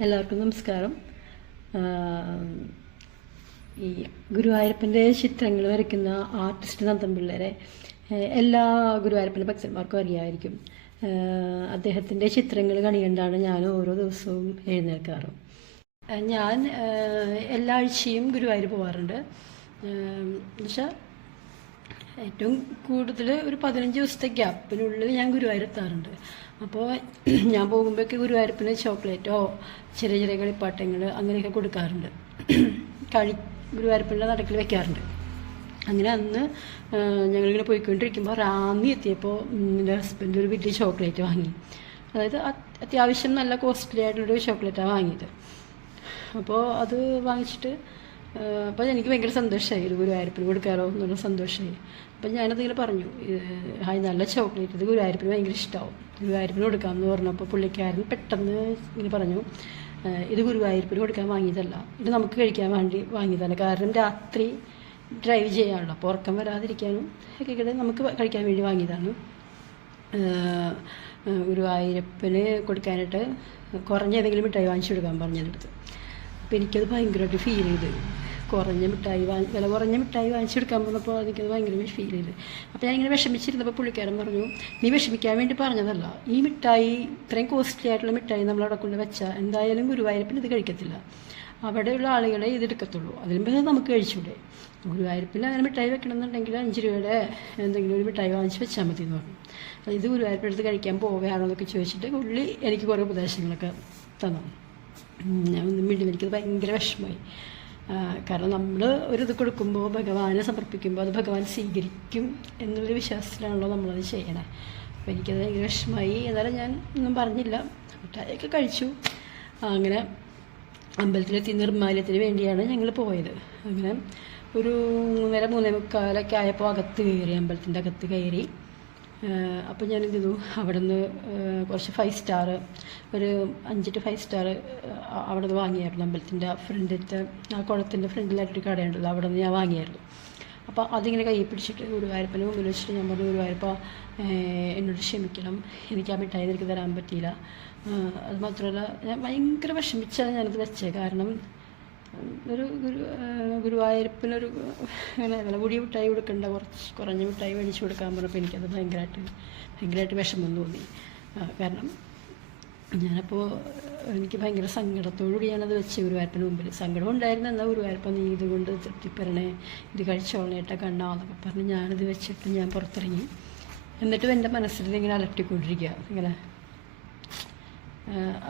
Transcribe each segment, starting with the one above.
എല്ലാവർക്കും നമസ്കാരം. ഈ ഗുരുവായൂരപ്പൻ്റെ ചിത്രങ്ങൾ വരയ്ക്കുന്ന ആർട്ടിസ്റ്റ് നന്തൻപിള്ളേരെ എല്ലാ ഗുരുവായൂരപ്പൻ്റെ ഭക്തന്മാർക്കും അറിയാമായിരിക്കും. അദ്ദേഹത്തിൻ്റെ ചിത്രങ്ങൾ കണികണ്ടാണ് ഞാൻ ഓരോ ദിവസവും എഴുന്നേൽക്കാറ്. ഞാൻ എല്ലാ ആഴ്ചയും ഗുരുവായൂർ പോകാറുണ്ട്. എന്നുവെച്ചാൽ ഏറ്റവും കൂടുതൽ ഒരു 15 ദിവസത്തെ ഗ്യാപ്പിനുള്ളിൽ ഞാൻ ഗുരുവായൂർ എത്താറുണ്ട്. അപ്പോൾ ഞാൻ പോകുമ്പോഴേക്ക് ഗുരുവായൂരപ്പന് ചോക്ലേറ്റോ ചെറിയ ചെറിയ കളിപ്പാട്ടങ്ങൾ അങ്ങനെയൊക്കെ കൊടുക്കാറുണ്ട്. ഗുരുവായൂരപ്പൻ്റെ നടക്കിൽ വെക്കാറുണ്ട്. അങ്ങനെ അന്ന് ഞങ്ങളിങ്ങനെ പോയിക്കൊണ്ടിരിക്കുമ്പോൾ റാന്നി എത്തിയപ്പോൾ എൻ്റെ ഹസ്ബൻഡ് ഒരു വലിയ ചോക്ലേറ്റ് വാങ്ങി. അതായത് അത്യാവശ്യം നല്ല കോസ്റ്റ്ലി ആയിട്ടുള്ളൊരു ചോക്ലേറ്റാണ് വാങ്ങിയത്. അപ്പോൾ അത് വാങ്ങിച്ചിട്ട് അപ്പോൾ എനിക്ക് ഭയങ്കര സന്തോഷമായി. ഇത് ഗുരുവായൂരപ്പന് കൊടുക്കാറോ എന്നുള്ള സന്തോഷമായി. അപ്പം ഞാനതിങ്ങനെ പറഞ്ഞു, ഹായ് നല്ല ചോക്ലേറ്റ്, ഇത് ഗുരുവായൂരപ്പന് ഭയങ്കര ഇഷ്ടമാവും, ഗുരുവായൂരപ്പന് കൊടുക്കാമെന്ന് പറഞ്ഞപ്പോൾ പുള്ളിക്കാരൻ പെട്ടെന്ന് ഇങ്ങനെ പറഞ്ഞു, ഇത് ഗുരുവായൂരപ്പന് കൊടുക്കാൻ വാങ്ങിയതല്ല, ഇത് നമുക്ക് കഴിക്കാൻ വേണ്ടി വാങ്ങിയതാണ്. കാരണം രാത്രി ഡ്രൈവ് ചെയ്യാനുള്ളൂ, അപ്പോൾ ഉറക്കം വരാതിരിക്കാനും ഒക്കെ നമുക്ക് കഴിക്കാൻ വേണ്ടി വാങ്ങിയതാണ്. ഗുരുവായൂരപ്പന് കൊടുക്കാനായിട്ട് കുറഞ്ഞ ഏതെങ്കിലും മിഠായി വാങ്ങിച്ചു കൊടുക്കാൻ പറഞ്ഞതെടുത്ത്. അപ്പോൾ എനിക്കത് ഭയങ്കരമായിട്ട് ഫീൽ ചെയ്ത്, വില കുറഞ്ഞ മിഠായി വാങ്ങിച്ചെടുക്കാൻ പറഞ്ഞപ്പോൾ എനിക്കത് ഭയങ്കര ഫീൽ ചെയ്ത്. അപ്പോൾ ഞാനിങ്ങനെ വിഷമിച്ചിരുന്നപ്പോൾ പുള്ളിക്കാരൻ പറഞ്ഞു, നീ വിഷമിക്കാൻ വേണ്ടി പറഞ്ഞതല്ല, ഈ മിഠായി ഇത്രയും കോസ്റ്റ്ലി ആയിട്ടുള്ള മിഠായി നമ്മളവിടെ കൊണ്ട് വെച്ചാൽ എന്തായാലും ഗുരുവായൂരപ്പന് ഇത് കഴിക്കത്തില്ല, അവിടെയുള്ള ആളുകളെ ഇതെടുക്കത്തുള്ളൂ, അതിലും നമുക്ക് കഴിച്ചൂടെ, ഗുരുവായൂരപ്പന് അങ്ങനെ മിഠായി വെക്കണമെന്നുണ്ടെങ്കിൽ 5 രൂപയുടെ എന്തെങ്കിലും ഒരു മിഠായി വാങ്ങിച്ച് വെച്ചാൽ മതി എന്ന് പറഞ്ഞു. ഇത് ഗുരുവായൂരപ്പനടുത്ത് കഴിക്കാൻ പോവുകയാണോ എന്നൊക്കെ ചോദിച്ചിട്ട് പുള്ളി എനിക്ക് കുറേ ഉപദേശങ്ങളൊക്കെ തന്നു. ഞാൻ ഒന്നും വേണ്ടി എനിക്കത് ഭയങ്കര വിഷമമായി. കാരണം നമ്മൾ ഒരിത് കൊടുക്കുമ്പോൾ, ഭഗവാനെ സമർപ്പിക്കുമ്പോൾ അത് ഭഗവാൻ സ്വീകരിക്കും എന്നുള്ളൊരു വിശ്വാസത്തിലാണല്ലോ നമ്മളത് ചെയ്യണേ. അപ്പോൾ എനിക്കത് ഭയങ്കര വിഷമമായി. എന്നാലും ഞാൻ ഒന്നും പറഞ്ഞില്ല, മിഠായിയൊക്കെ കഴിച്ചു. അങ്ങനെ അമ്പലത്തിലെത്തി നിർമ്മാല്യത്തിന് വേണ്ടിയാണ് ഞങ്ങൾ പോയത്. അങ്ങനെ ഒരു 3:45 ആയപ്പോൾ അകത്ത് കയറി, അമ്പലത്തിൻ്റെ അകത്ത് കയറി. അപ്പോൾ ഞാനെന്ത് ചെയ്തു, അവിടെ നിന്ന് കുറച്ച് 5 സ്റ്റാർ, ഒരു 5 to 5 സ്റ്റാർ അവിടെ നിന്ന് വാങ്ങിയായിരുന്നു. അമ്പലത്തിൻ്റെ ഫ്രണ്ടിലത്തെ ആ കുളത്തിൻ്റെ ഫ്രണ്ടിലായിട്ടൊരു കടയുണ്ടല്ലോ, അവിടെ നിന്ന് ഞാൻ വാങ്ങിയായിരുന്നു. അപ്പോൾ അതിങ്ങനെ കൈ പിടിച്ചിട്ട് ഗുരുവായൂരപ്പന് മുമ്പിൽ വെച്ചിട്ട് ഞാൻ പറഞ്ഞു, ഗുരുവായൂരപ്പ എന്നോട് ക്ഷമിക്കണം, എനിക്ക് ആ മിഠായി നിനക്ക് തരാൻ പറ്റിയില്ല. അത് മാത്രമല്ല ഞാൻ ഭയങ്കര വിഷമിച്ചാണ് ഞാനത് വെച്ചത്. കാരണം ഗുരുവായൂരപ്പനൊരു അങ്ങനെ വില കൂടിയ മിഠായി കൊടുക്കണ്ട, കുറഞ്ഞ മിഠായി മേടിച്ച് കൊടുക്കാൻ പറഞ്ഞപ്പോൾ എനിക്കത് ഭയങ്കരമായിട്ട് വിഷമം തോന്നി. കാരണം ഞാനപ്പോൾ എനിക്ക് ഭയങ്കര സങ്കടത്തോടുകൂടി ഞാനത് വെച്ച് ഗുരുവായൂരപ്പന് മുമ്പിൽ. സങ്കടം ഉണ്ടായിരുന്നു, എന്നാൽ ഗുരുവായൂരപ്പ നീ ഇതുകൊണ്ട് തൃപ്തിപ്പെടണേ, ഇത് കഴിച്ചോളേട്ട കണ്ണാന്നൊക്കെ പറഞ്ഞ് ഞാനത് വെച്ചിട്ട് ഞാൻ പുറത്തിറങ്ങി. എന്നിട്ടും എൻ്റെ മനസ്സിൽ ഇങ്ങനെ അലട്ടിക്കൊണ്ടിരിക്കുക. ഇങ്ങനെ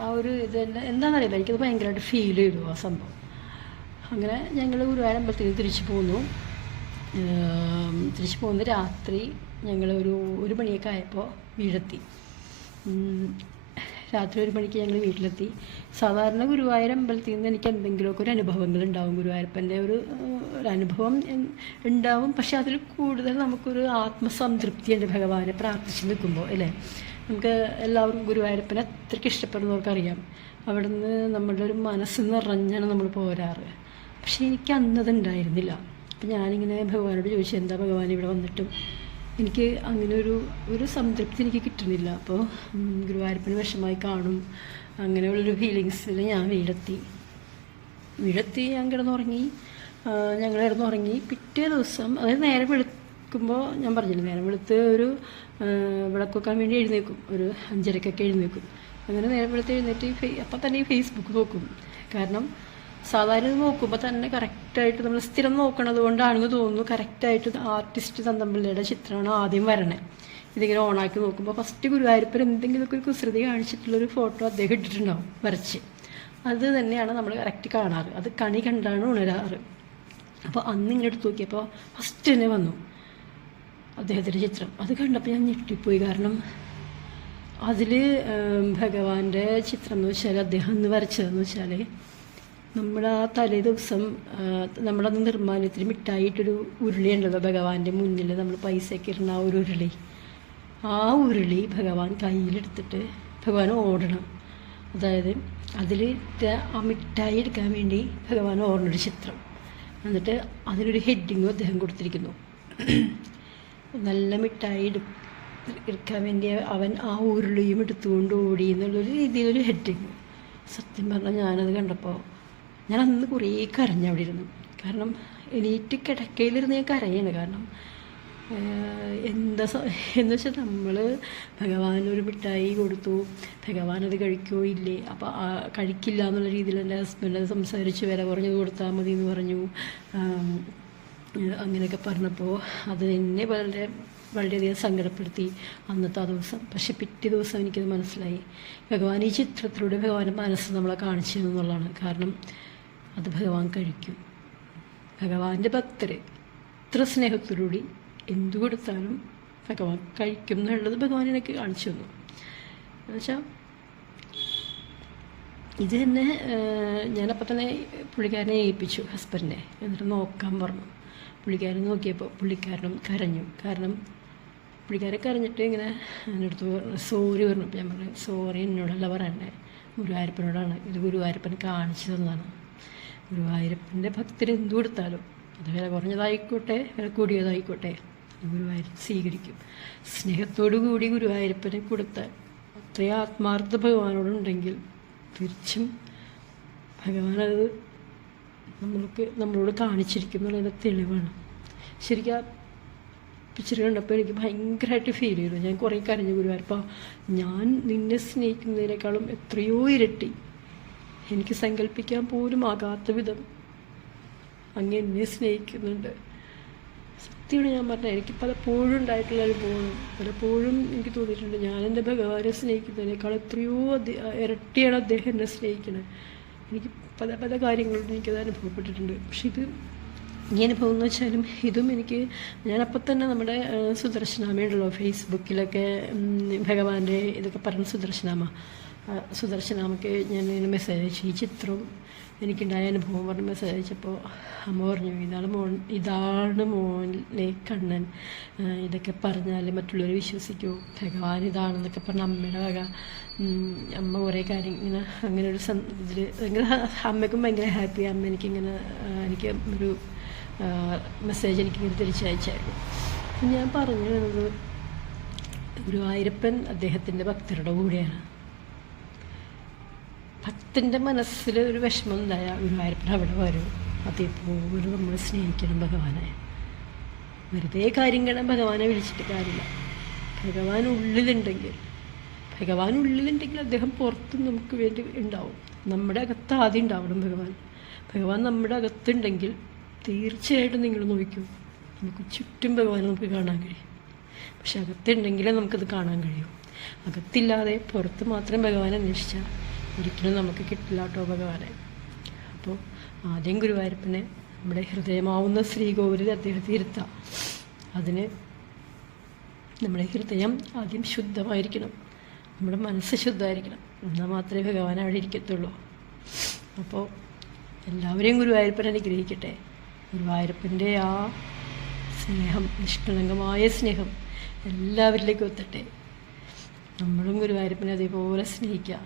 ആ ഒരു ഇതെല്ലാം എന്താണെന്നറിയില്ല, എനിക്കത് ഭയങ്കരമായിട്ട് ഫീൽ ചെയ്തു ആ സംഭവം. അങ്ങനെ ഞങ്ങൾ ഗുരുവായൂർ അമ്പലത്തിൽ നിന്ന് തിരിച്ചു പോന്നു. രാത്രി ഞങ്ങൾ ഒരു 1 മണിയൊക്കെ ആയപ്പോൾ വീടെത്തി. രാത്രി 1 മണിക്ക് ഞങ്ങൾ വീട്ടിലെത്തി. സാധാരണ ഗുരുവായൂർ അമ്പലത്തിൽ നിന്ന് എനിക്ക് എന്തെങ്കിലുമൊക്കെ ഒരു അനുഭവങ്ങൾ ഉണ്ടാവും, ഗുരുവായൂരപ്പൻ്റെ ഒരു അനുഭവം ഉണ്ടാവും. പക്ഷെ അതിൽ കൂടുതൽ നമുക്കൊരു ആത്മസംതൃപ്തിയുണ്ട് ഭഗവാനെ പ്രാർത്ഥിച്ച് നിൽക്കുമ്പോൾ, അല്ലേ? നമുക്ക് എല്ലാവർക്കും ഗുരുവായൂരപ്പനെ അത്രയ്ക്ക് ഇഷ്ടപ്പെടുന്നവർക്കറിയാം, അവിടെ നിന്ന് നമ്മുടെ ഒരു മനസ്സ് നിറഞ്ഞാണ് നമ്മൾ പോരാറ്. പക്ഷേ എനിക്ക് അന്നതുണ്ടായിരുന്നില്ല. അപ്പം ഞാനിങ്ങനെ ഭഗവാനോട് ചോദിച്ചു, എന്താ ഭഗവാൻ ഇവിടെ വന്നിട്ടും എനിക്ക് അങ്ങനെ ഒരു സംതൃപ്തി എനിക്ക് കിട്ടുന്നില്ല. അപ്പോൾ ഗുരുവായൂരപ്പന് വിഷമായി കാണും, അങ്ങനെയുള്ളൊരു ഫീലിങ്സിൽ ഞാൻ വീടെത്തി. ഞാൻ കിടന്നുറങ്ങി. പിറ്റേ ദിവസം, അതായത് നേരം വെളുക്കുമ്പോൾ, ഞാൻ പറഞ്ഞില്ല, നേരം വെളുത്ത് ഒരു വിളക്ക് വെക്കാൻ വേണ്ടി എഴുന്നേൽക്കും, ഒരു 5:30 എഴുന്നേൽക്കും. അങ്ങനെ നേരം വെളുത്ത് എഴുന്നേറ്റ് അപ്പം തന്നെ ഈ ഫേസ്ബുക്ക് നോക്കും. കാരണം സാധാരണ ഇത് നോക്കുമ്പോൾ തന്നെ കറക്റ്റായിട്ട് നമ്മൾ സ്ഥിരം നോക്കണത് കൊണ്ടാണെന്ന് തോന്നുന്നു, കറക്റ്റായിട്ട് ആർട്ടിസ്റ്റ് നന്തൻപിള്ളയുടെ ചിത്രമാണ് ആദ്യം വരണേ. ഇതിങ്ങനെ ഓണാക്കി നോക്കുമ്പോൾ ഫസ്റ്റ് ഗുരുവായൂരപ്പൻ എന്തെങ്കിലുമൊക്കെ ഒരു കുസൃതി കാണിച്ചിട്ടുള്ളൊരു ഫോട്ടോ അദ്ദേഹം ഇട്ടിട്ടുണ്ടാവും വരച്ച്. അത് തന്നെയാണ് നമ്മൾ കറക്റ്റ് കാണാറ്, അത് കണി കണ്ടാണ് ഉണരാറ്. അപ്പോൾ അന്ന് ഇങ്ങനെ എടുത്ത് നോക്കിയപ്പോൾ ഫസ്റ്റ് തന്നെ വന്നു അദ്ദേഹത്തിൻ്റെ ചിത്രം. അത് കണ്ടപ്പോൾ ഞാൻ ഞെട്ടിപ്പോയി. കാരണം അതിൽ ഭഗവാന്റെ ചിത്രം എന്ന് വെച്ചാൽ, അദ്ദേഹം അന്ന് വരച്ചതെന്ന് വെച്ചാൽ, നമ്മൾ ആ തലേ ദിവസം നമ്മളന്ന് നിർമ്മാല്യത്തിൽ മിഠായിട്ടൊരു ഉരുളി ഉണ്ടല്ലോ ഭഗവാന്റെ മുന്നിൽ, നമ്മൾ പൈസയൊക്കെ ഇടുന്ന ആ ഒരു ഉരുളി, ആ ഉരുളി ഭഗവാൻ കയ്യിലെടുത്തിട്ട് ഭഗവാൻ ഓടണം. അതായത് അതിൽ ആ മിഠായി എടുക്കാൻ വേണ്ടി ഭഗവാൻ ഓടുന്നൊരു ചിത്രം. എന്നിട്ട് അതിനൊരു ഹെഡിങ്ങും അദ്ദേഹം കൊടുത്തിരിക്കുന്നു. നല്ല മിഠായി എടുക്കാൻ വേണ്ടി അവൻ ആ ഉരുളിയും എടുത്തുകൊണ്ട് ഓടി എന്നുള്ളൊരു രീതിയിലൊരു ഹെഡിങ്. സത്യം പറഞ്ഞാൽ ഞാനത് കണ്ടപ്പോൾ ഞാൻ അന്ന് കുറേ കരഞ്ഞു അവിടെ ഇരുന്നു. കാരണം എണീറ്റ് കിടക്കയിലിരുന്ന് ഞാൻ കരയാണ്. കാരണം എന്ന് വെച്ചാൽ നമ്മൾ ഭഗവാനൊരു മിഠായി കൊടുത്തു, ഭഗവാൻ അത് കഴിക്കുമോ ഇല്ലേ, അപ്പോൾ കഴിക്കില്ല എന്നുള്ള രീതിയിൽ എൻ്റെ ഹസ്ബൻഡ് അത് സംസാരിച്ച് വില കുറഞ്ഞത് കൊടുത്താൽ മതി എന്ന് പറഞ്ഞു. അങ്ങനെയൊക്കെ പറഞ്ഞപ്പോൾ അത് എന്നെ വളരെയധികം സങ്കടപ്പെടുത്തി അന്നത്തെ ആ ദിവസം. പക്ഷെ പിറ്റേ ദിവസം എനിക്കത് മനസ്സിലായി, ഭഗവാൻ ഈ ചിത്രത്തിലൂടെ ഭഗവാന്റെ മനസ്സ് നമ്മളെ കാണിച്ചു എന്നുള്ളതാണ്. കാരണം അത് ഭഗവാൻ കഴിക്കും. ഭഗവാന്റെ ഭക്തരെ ഇത്ര സ്നേഹത്തോടുകൂടി എന്തു കൊടുത്താലും ഭഗവാൻ കഴിക്കും എന്നുള്ളത് ഭഗവാൻ എനിക്ക് കാണിച്ചു തന്നു. എന്നുവെച്ചാൽ ഇത് തന്നെ ഞാനപ്പോൾ തന്നെ പുള്ളിക്കാരനെ ഏൽപ്പിച്ചു, ഹസ്ബൻഡിനെ. എന്നിട്ട് നോക്കാൻ പറഞ്ഞു. പുള്ളിക്കാരൻ നോക്കിയപ്പോൾ പുള്ളിക്കാരനും കരഞ്ഞു. കാരണം പുള്ളിക്കാരെ കരഞ്ഞിട്ട് ഇങ്ങനെ എൻ്റെ പറഞ്ഞു, സോറി പറഞ്ഞു. ഞാൻ പറഞ്ഞു, സോറി എന്നോടല്ല പറയണ്ടേ, ഗുരുവായൂരപ്പനോടാണ്. ഇത് ഗുരുവായൂരപ്പൻ കാണിച്ചു തന്നതാണ്. ഗുരുവായൂരപ്പൻ്റെ ഭക്തർ എന്തു കൊടുത്താലും അത് വില കുറഞ്ഞതായിക്കോട്ടെ വില കൂടിയതായിക്കോട്ടെ ഗുരുവായൂർ സ്വീകരിക്കും. സ്നേഹത്തോടു കൂടി ഗുരുവായൂരപ്പനെ കൊടുത്താൽ അത്രയും ആത്മാർത്ഥ ഭഗവാനോടുണ്ടെങ്കിൽ തിരിച്ചും ഭഗവാനത് നമ്മളോട് കാണിച്ചിരിക്കും എന്നുള്ളതിൻ്റെ തെളിവാണ്. ശരിക്കും ആ പിക്ചർ കണ്ടപ്പോൾ എനിക്ക് ഭയങ്കരമായിട്ട് ഫീൽ ചെയ്തു. ഞാൻ കുറേ കരഞ്ഞു, ഗുരുവായൂരപ്പ, ഞാൻ നിന്നെ സ്നേഹിക്കുന്നതിനേക്കാളും എത്രയോ ഇരട്ടി, എനിക്ക് സങ്കല്പിക്കാൻ പോലും ആകാത്ത വിധം അങ്ങ് എന്നെ സ്നേഹിക്കുന്നുണ്ട്. സത്യമാണ് ഞാൻ പറഞ്ഞത്. എനിക്ക് പലപ്പോഴും ഉണ്ടായിട്ടുള്ള അനുഭവമാണ്. പലപ്പോഴും എനിക്ക് തോന്നിയിട്ടുണ്ട്, ഞാൻ എൻ്റെ ഭഗവാനെ സ്നേഹിക്കുന്നതിനേക്കാൾ എത്രയോ ഇരട്ടിയാണ് അദ്ദേഹം എന്നെ സ്നേഹിക്കുന്നത്. എനിക്ക് പല പല കാര്യങ്ങളും എനിക്കത് അനുഭവപ്പെട്ടിട്ടുണ്ട്. പക്ഷെ ഇത് ഈ അനുഭവം എന്ന് വെച്ചാലും ഇതും എനിക്ക്, ഞാനപ്പോൾ തന്നെ നമ്മുടെ സുദർശനാമയുണ്ടല്ലോ ഫേസ്ബുക്കിലൊക്കെ ഭഗവാന്റെ ഇതൊക്കെ പറഞ്ഞ സുദർശനാമയ്ക്ക് ഞാൻ മെസ്സേജ് അയച്ചു. ഈ ചിത്രം എനിക്കുണ്ടായ അനുഭവം പറഞ്ഞ് മെസ്സേജ് അയച്ചപ്പോൾ അമ്മ പറഞ്ഞു, ഇതാണ് മോനെ കണ്ണൻ, ഇതൊക്കെ പറഞ്ഞാൽ മറ്റുള്ളവർ വിശ്വസിക്കുമോ, ഭഗവാൻ ഇതാണെന്നൊക്കെ പറഞ്ഞ അമ്മയുടെ വക അമ്മ കുറേ കാര്യം ഇങ്ങനെ അങ്ങനെ ഒരു ഇതിൽ ഭയങ്കര, അമ്മയ്ക്കും ഭയങ്കര ഹാപ്പി. അമ്മ എനിക്കിങ്ങനെ എനിക്ക് ഒരു മെസ്സേജ് എനിക്കിങ്ങനെ തിരിച്ചയച്ചായിരുന്നു. ഞാൻ പറഞ്ഞു വരുന്നത്, ഗുരുവായൂരപ്പൻ അദ്ദേഹത്തിൻ്റെ ഭക്തരുടെ കൂടെയാണ്. ഭക്തൻ്റെ മനസ്സിൽ ഒരു വിഷമം ഉണ്ടായാൽ ഗുരുവായൂരപ്പൻ അവിടെ വരും. അതേപോലെ നമ്മൾ സ്നേഹിക്കണം ഭഗവാനെ. വെറുതെ കാര്യം കാണാൻ ഭഗവാനെ വിളിച്ചിട്ട് കാര്യമില്ല. ഭഗവാൻ ഉള്ളിലുണ്ടെങ്കിൽ അദ്ദേഹം പുറത്തും നമുക്ക് വേണ്ടി ഉണ്ടാവും. നമ്മുടെ അകത്ത് ആദ്യം ഉണ്ടാവണം ഭഗവാൻ നമ്മുടെ അകത്തുണ്ടെങ്കിൽ തീർച്ചയായിട്ടും നിങ്ങൾ നോക്കൂ, നമുക്ക് ചുറ്റും ഭഗവാനെ നമുക്ക് കാണാൻ കഴിയും. പക്ഷെ അകത്തുണ്ടെങ്കിലേ നമുക്കത് കാണാൻ കഴിയും. അകത്തില്ലാതെ പുറത്ത് മാത്രം ഭഗവാനെ അന്വേഷിച്ചാൽ ഒരിക്കലും നമുക്ക് കിട്ടില്ല കേട്ടോ ഭഗവാനെ. അപ്പോൾ ആദ്യം ഗുരുവായൂരപ്പനെ നമ്മുടെ ഹൃദയമാവുന്ന ശ്രീകോവിലിൽ അദ്ദേഹത്തെ ഇരുത്താം. അതിന് നമ്മുടെ ഹൃദയം ആദ്യം ശുദ്ധമായിരിക്കണം, നമ്മുടെ മനസ്സ് ശുദ്ധമായിരിക്കണം. എന്നാൽ മാത്രമേ ഭഗവാൻ അവിടെ ഇരിക്കത്തുള്ളൂ. അപ്പോൾ എല്ലാവരെയും ഗുരുവായൂരപ്പൻ അനുഗ്രഹിക്കട്ടെ. ഗുരുവായൂരപ്പൻ്റെ ആ സ്നേഹം, നിഷ്കളങ്കമായ സ്നേഹം എല്ലാവരിലേക്കും എത്തട്ടെ. നമ്മളും ഗുരുവായൂരപ്പനെ അതേപോലെ സ്നേഹിക്കുക.